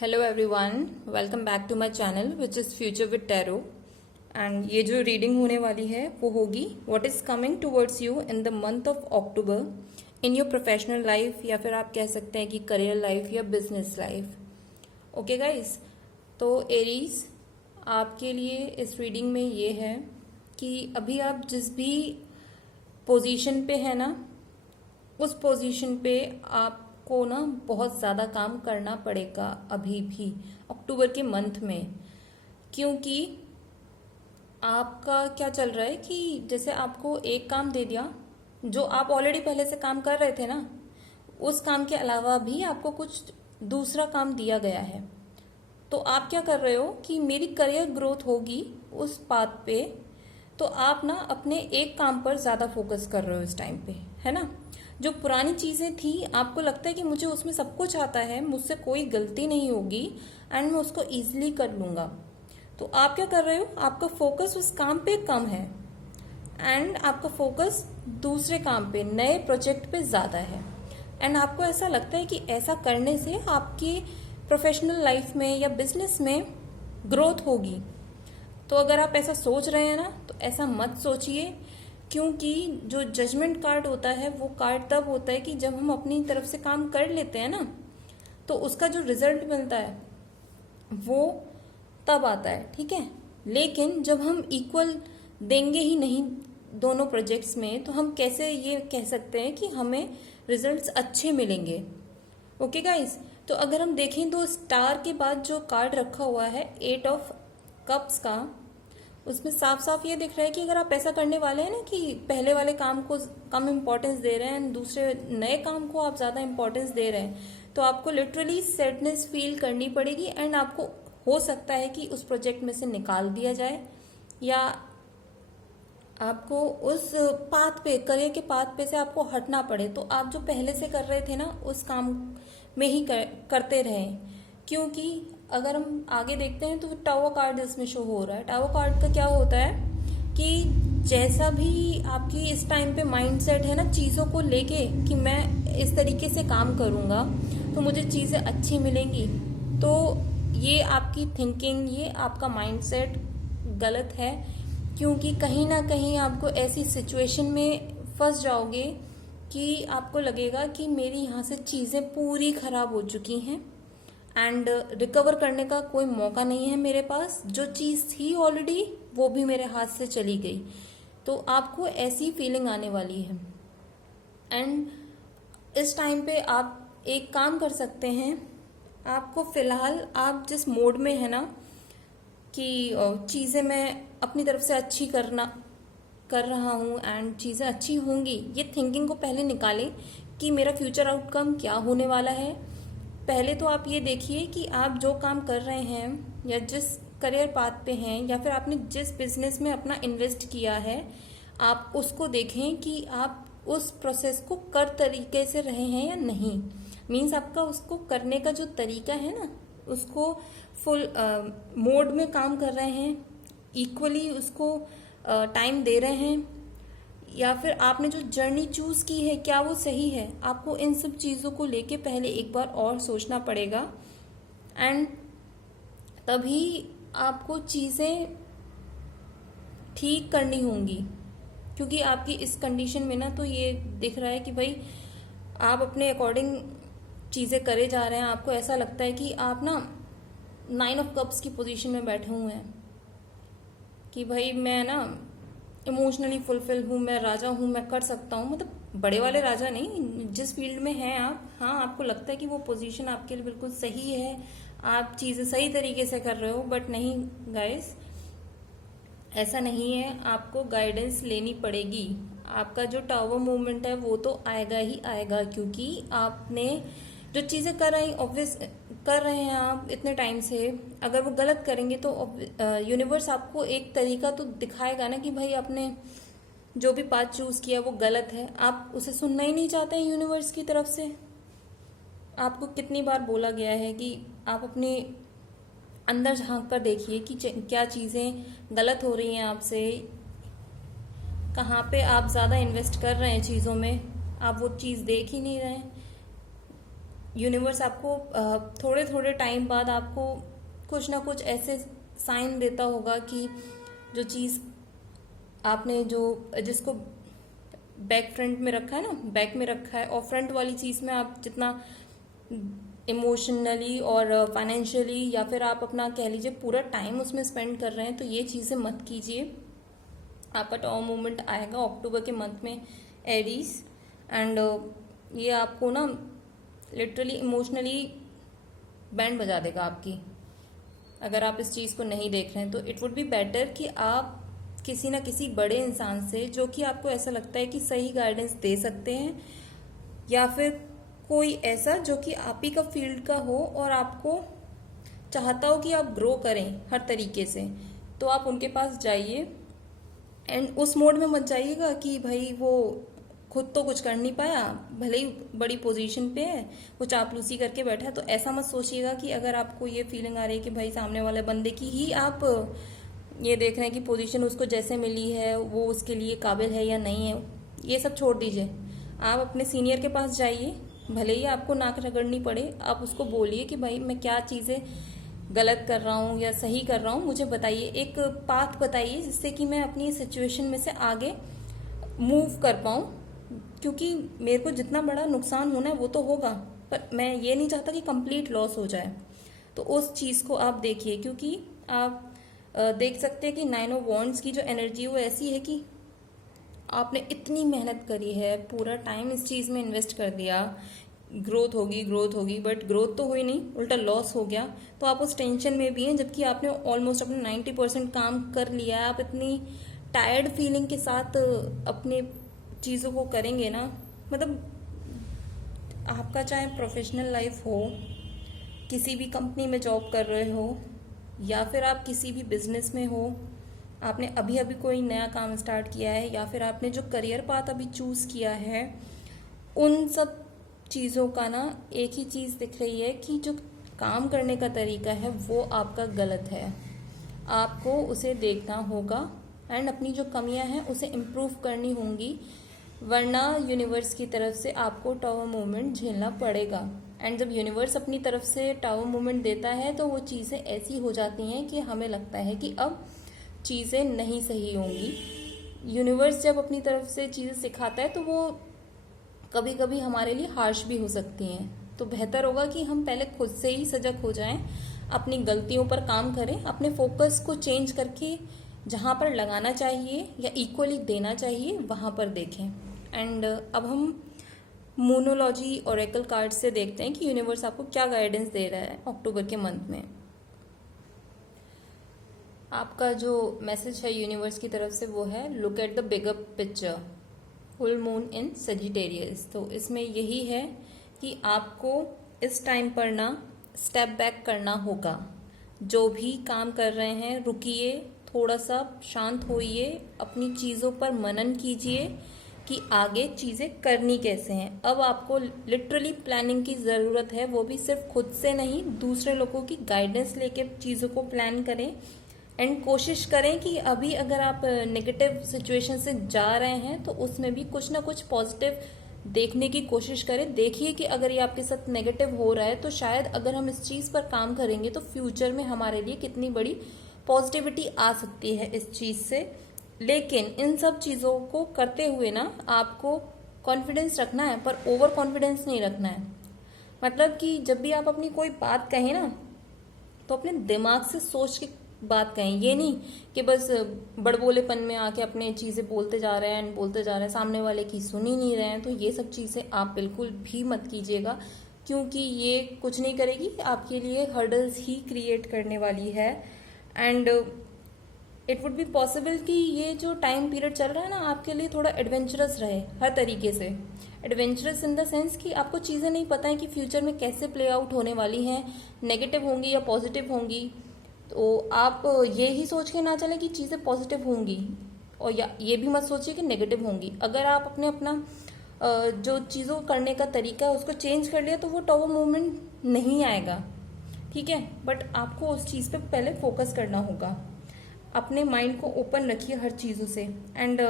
Hello everyone, welcome back to my channel which is future with tarot. And ये जो reading होने वाली है वो होगी what is coming towards you in the month of October in your professional life, या फिर आप कह सकते हैं कि करियर लाइफ या बिजनेस लाइफ। ओके गाइस, तो एरीज आपके लिए इस रीडिंग में ये है कि अभी आप जिस भी पोजीशन पे है ना, उस पोजीशन पे आपको ना बहुत ज़्यादा काम करना पड़ेगा अभी भी अक्टूबर के मंथ में। क्योंकि आपका क्या चल रहा है कि जैसे आपको एक काम दे दिया जो आप ऑलरेडी पहले से काम कर रहे थे ना, उस काम के अलावा भी आपको कुछ दूसरा काम दिया गया है। तो आप क्या कर रहे हो कि मेरी करियर ग्रोथ होगी उस पाथ पे, तो आप ना अपने एक काम पर ज़्यादा फोकस कर रहे हो इस टाइम पे, है ना। जो पुरानी चीज़ें थी आपको लगता है कि मुझे उसमें सब कुछ आता है, मुझसे कोई गलती नहीं होगी एंड मैं उसको ईजिली कर लूँगा। तो आप क्या कर रहे हो, आपका फोकस उस काम पे कम है एंड आपका फोकस दूसरे काम पे, नए प्रोजेक्ट पे ज़्यादा है। एंड आपको ऐसा लगता है कि ऐसा करने से आपकी प्रोफेशनल लाइफ में या बिजनेस में ग्रोथ होगी। तो अगर आप ऐसा सोच रहे हैं ना, तो ऐसा मत सोचिए, क्योंकि जो जजमेंट कार्ड होता है वो कार्ड तब होता है कि जब हम अपनी तरफ से काम कर लेते हैं ना, तो उसका जो रिजल्ट मिलता है वो तब आता है, ठीक है। लेकिन जब हम इक्वल देंगे ही नहीं दोनों प्रोजेक्ट्स में, तो हम कैसे ये कह सकते हैं कि हमें रिजल्ट्स अच्छे मिलेंगे। ओके गाइस, तो अगर हम देखें तो स्टार के बाद जो कार्ड रखा हुआ है 8 ऑफ कप्स का, उसमें साफ साफ ये दिख रहा है कि अगर आप ऐसा करने वाले हैं ना कि पहले वाले काम को कम इम्पोर्टेंस दे रहे हैं, दूसरे नए काम को आप ज़्यादा इम्पोर्टेंस दे रहे हैं, तो आपको लिटरली सैडनेस फील करनी पड़ेगी एंड आपको हो सकता है कि उस प्रोजेक्ट में से निकाल दिया जाए, या आपको उस पाथ पे, करियर के पाथ पे से आपको हटना पड़े। तो आप जो पहले से कर रहे थे ना उस काम में ही करते रहें। क्योंकि अगर हम आगे देखते हैं तो टावर कार्ड इसमें शो हो रहा है। टावर कार्ड का क्या होता है कि जैसा भी आपकी इस टाइम पे माइंडसेट है ना चीज़ों को लेके कि मैं इस तरीके से काम करूँगा तो मुझे चीज़ें अच्छी मिलेंगी, तो ये आपकी थिंकिंग, ये आपका माइंडसेट गलत है। क्योंकि कहीं ना कहीं आपको ऐसी सिचुएशन में फंस जाओगे कि आपको लगेगा कि मेरी यहाँ से चीज़ें पूरी खराब हो चुकी हैं एंड रिकवर करने का कोई मौका नहीं है मेरे पास। जो चीज़ थी ऑलरेडी वो भी मेरे हाथ से चली गई। तो आपको ऐसी फीलिंग आने वाली है। एंड इस टाइम पे आप एक काम कर सकते हैं, आपको फिलहाल आप जिस मोड में है ना कि चीज़ें मैं अपनी तरफ से अच्छी कर रहा हूँ एंड चीज़ें अच्छी होंगी, ये थिंकिंग को पहले निकालें कि मेरा फ्यूचर आउटकम क्या होने वाला है। पहले तो आप ये देखिए कि आप जो काम कर रहे हैं या जिस करियर पाथ पे हैं या फिर आपने जिस बिजनेस में अपना इन्वेस्ट किया है, आप उसको देखें कि आप उस प्रोसेस को कर तरीके से रहे हैं या नहीं। मीन्स आपका उसको करने का जो तरीका है ना, उसको फुल मोड में काम कर रहे हैं, इक्वली उसको टाइम दे रहे हैं, या फिर आपने जो जर्नी चूज की है क्या वो सही है। आपको इन सब चीज़ों को लेके पहले एक बार और सोचना पड़ेगा एंड तभी आपको चीज़ें ठीक करनी होंगी। क्योंकि आपकी इस कंडीशन में ना तो ये दिख रहा है कि भाई आप अपने अकॉर्डिंग चीज़ें करे जा रहे हैं। आपको ऐसा लगता है कि आप ना 9 ऑफ कप्स की पोजीशन में बैठे हुए हैं कि भाई मैं ना इमोशनली फुलफिल हूँ, मैं राजा हूँ, मैं कर सकता हूँ। मतलब बड़े वाले राजा नहीं, जिस फील्ड में हैं आप, हाँ आपको लगता है कि वो पोजीशन आपके लिए बिल्कुल सही है, आप चीज़ें सही तरीके से कर रहे हो। बट नहीं गाइस, ऐसा नहीं है, आपको गाइडेंस लेनी पड़ेगी। आपका जो टावर मूवमेंट है वो तो आएगा ही आएगा, क्योंकि आपने जो चीज़ें कर रहे हैं आप इतने टाइम से, अगर वो गलत करेंगे तो यूनिवर्स आपको एक तरीका तो दिखाएगा ना कि भाई आपने जो भी पाथ चूज किया वो गलत है। आप उसे सुनना ही नहीं चाहते हैं यूनिवर्स की तरफ से। आपको कितनी बार बोला गया है कि आप अपने अंदर झांक कर देखिए कि क्या चीज़ें गलत हो रही हैं आपसे, कहाँ पे आप ज़्यादा इन्वेस्ट कर रहे हैं चीज़ों में, आप वो चीज़ देख ही नहीं रहे हैं। यूनिवर्स आपको थोड़े थोड़े टाइम बाद आपको कुछ ना कुछ ऐसे साइन देता होगा कि जो चीज़ आपने जो जिसको बैक फ्रंट में रखा है ना, बैक में रखा है, और फ्रंट वाली चीज़ में आप जितना इमोशनली और फाइनेंशियली या फिर आप अपना कह लीजिए पूरा टाइम उसमें स्पेंड कर रहे हैं, तो ये चीज़ें मत कीजिए। आपका टावर मूवमेंट आएगा अक्टूबर के मंथ में एरीज, एंड ये आपको ना लिटरली इमोशनली बैंड बजा देगा आपकी। अगर आप इस चीज़ को नहीं देख रहे हैं तो इट वुड बी बेटर कि आप किसी ना किसी बड़े इंसान से, जो कि आपको ऐसा लगता है कि सही गाइडेंस दे सकते हैं, या फिर कोई ऐसा जो कि आप ही का फील्ड का हो और आपको चाहता हो कि आप ग्रो करें हर तरीके से, तो आप उनके पास जाइए। एंड उस मोड में मत जाइएगा कि भाई वो खुद तो कुछ कर नहीं पाया, भले ही बड़ी पोजीशन पे है, वो चापलूसी करके बैठा है, तो ऐसा मत सोचिएगा कि अगर आपको ये फीलिंग आ रही है कि भाई सामने वाले बंदे की ही आप ये देख रहे हैं कि पोजीशन उसको जैसे मिली है वो उसके लिए काबिल है या नहीं है, ये सब छोड़ दीजिए। आप अपने सीनियर के पास जाइए, भले ही आपको नाक रगड़नी पड़े, आप उसको बोलिए कि भाई मैं क्या चीज़ें गलत कर रहा हूँ या सही कर रहा हूँ, मुझे बताइए, एक पाथ बताइए जिससे कि मैं अपनी सिचुएशन में से आगे मूव कर पाऊँ। क्योंकि मेरे को जितना बड़ा नुकसान होना है वो तो होगा, पर मैं ये नहीं चाहता कि कंप्लीट लॉस हो जाए। तो उस चीज़ को आप देखिए, क्योंकि आप देख सकते हैं कि 9 ऑफ वॉन्ड्स की जो एनर्जी है वो ऐसी है कि आपने इतनी मेहनत करी है, पूरा टाइम इस चीज़ में इन्वेस्ट कर दिया, ग्रोथ होगी ग्रोथ होगी, बट ग्रोथ तो हुई नहीं, उल्टा लॉस हो गया। तो आप उस टेंशन में भी हैं, जबकि आपने ऑलमोस्ट अपना 90% काम कर लिया है। आप इतनी टायर्ड फीलिंग के साथ अपने चीज़ों को करेंगे ना, मतलब आपका चाहे प्रोफेशनल लाइफ हो, किसी भी कंपनी में जॉब कर रहे हो, या फिर आप किसी भी बिजनेस में हो, आपने अभी अभी कोई नया काम स्टार्ट किया है, या फिर आपने जो करियर पाथ अभी चूज़ किया है, उन सब चीज़ों का ना एक ही चीज़ दिख रही है कि जो काम करने का तरीका है वो आपका गलत है। आपको उसे देखना होगा एंड अपनी जो कमियां हैं उसे इम्प्रूव करनी होंगी, वरना यूनिवर्स की तरफ से आपको टावर मूवमेंट झेलना पड़ेगा। एंड जब यूनिवर्स अपनी तरफ से टावर मूवमेंट देता है तो वो चीज़ें ऐसी हो जाती हैं कि हमें लगता है कि अब चीज़ें नहीं सही होंगी। यूनिवर्स जब अपनी तरफ से चीज़ें सिखाता है तो वो कभी कभी हमारे लिए हार्श भी हो सकती हैं। तो बेहतर होगा कि हम पहले खुद से ही सजग हो जाएं, अपनी गलतियों पर काम करें, अपने फोकस को चेंज करके जहाँ पर लगाना चाहिए या इक्वली देना चाहिए वहाँ पर देखें। एंड अब हम मोनोलॉजी ओरेकल कार्ड से देखते हैं कि यूनिवर्स आपको क्या गाइडेंस दे रहा है अक्टूबर के मंथ में। आपका जो मैसेज है यूनिवर्स की तरफ से वो है look at the bigger picture, full moon in Sagittarius. तो इसमें यही है कि आपको इस टाइम पर ना स्टेप बैक करना होगा। जो भी काम कर रहे हैं रुकिए, थोड़ा सा शांत होइए, अपनी चीज़ों पर मनन कीजिए कि आगे चीज़ें करनी कैसे हैं। अब आपको लिटरली प्लानिंग की ज़रूरत है, वो भी सिर्फ खुद से नहीं, दूसरे लोगों की गाइडेंस लेके चीज़ों को प्लान करें। एंड कोशिश करें कि अभी अगर आप नेगेटिव सिचुएशन से जा रहे हैं तो उसमें भी कुछ ना कुछ पॉजिटिव देखने की कोशिश करें। देखिए कि अगर ये आपके साथ नेगेटिव हो रहा है तो शायद अगर हम इस चीज़ पर काम करेंगे तो फ्यूचर में हमारे लिए कितनी बड़ी पॉजिटिविटी आ सकती है इस चीज़ से। लेकिन इन सब चीज़ों को करते हुए ना आपको कॉन्फिडेंस रखना है, पर ओवर कॉन्फिडेंस नहीं रखना है। मतलब कि जब भी आप अपनी कोई बात कहें ना तो अपने दिमाग से सोच के बात कहें, ये नहीं कि बस बड़बोलेपन में आके अपने चीज़ें बोलते जा रहे हैं बोलते जा रहे हैं, सामने वाले की सुन ही नहीं रहे हैं। तो ये सब चीज़ें आप बिल्कुल भी मत कीजिएगा, क्योंकि ये कुछ नहीं करेगी, आपके लिए हर्डल्स ही क्रिएट करने वाली है। And it would be possible कि ये जो टाइम पीरियड चल रहा है ना आपके लिए थोड़ा एडवेंचरस रहे, हर तरीके से एडवेंचरस इन द सेंस कि आपको चीज़ें नहीं पता है कि फ्यूचर में कैसे प्ले आउट होने वाली हैं, नेगेटिव होंगी या पॉजिटिव होंगी। तो आप ये ही सोच के ना चलें कि चीज़ें पॉजिटिव होंगी, और या ये भी मत सोचिए कि नेगेटिव होंगी। अगर आप अपना जो चीज़ों करने का तरीका है उसको चेंज कर लिया तो वो टावर मूवमेंट नहीं आएगा, ठीक है। बट आपको उस चीज़ पे पहले फोकस करना होगा। अपने माइंड को ओपन रखिए हर चीज़ों से। एंड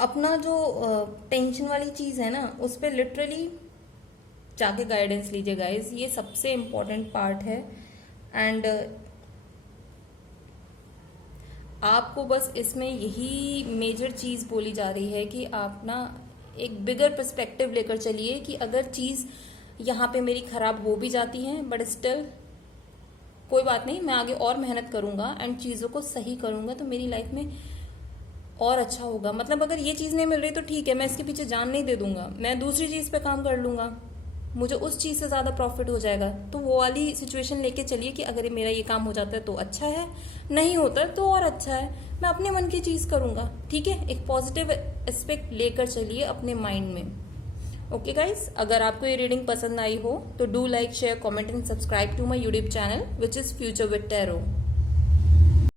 अपना जो टेंशन वाली चीज़ है ना उस पर लिटरली जाके गाइडेंस लीजिए गाइज, ये सबसे इम्पोर्टेंट पार्ट है। एंड आपको बस इसमें यही मेजर चीज बोली जा रही है कि आप ना एक बिगर पर्सपेक्टिव लेकर चलिए कि अगर चीज यहाँ पे मेरी खराब हो भी जाती है बट स्टिल कोई बात नहीं, मैं आगे और मेहनत करूंगा एंड चीजों को सही करूंगा तो मेरी लाइफ में और अच्छा होगा। मतलब अगर ये चीज नहीं मिल रही तो ठीक है, मैं इसके पीछे जान नहीं दे दूंगा, मैं दूसरी चीज पे काम कर लूंगा, मुझे उस चीज से ज्यादा प्रॉफिट हो जाएगा। तो वो वाली सिचुएशन लेके चलिए कि अगर मेरा ये काम हो जाता है तो अच्छा है, नहीं होता है तो और अच्छा है, मैं अपने मन की चीज करूंगा। ठीक है, एक पॉजिटिव एस्पेक्ट लेकर चलिए अपने माइंड में। ओके गाइज, अगर आपको ये रीडिंग पसंद आई हो तो do like, share, comment and subscribe to my YouTube channel which is future with tarot.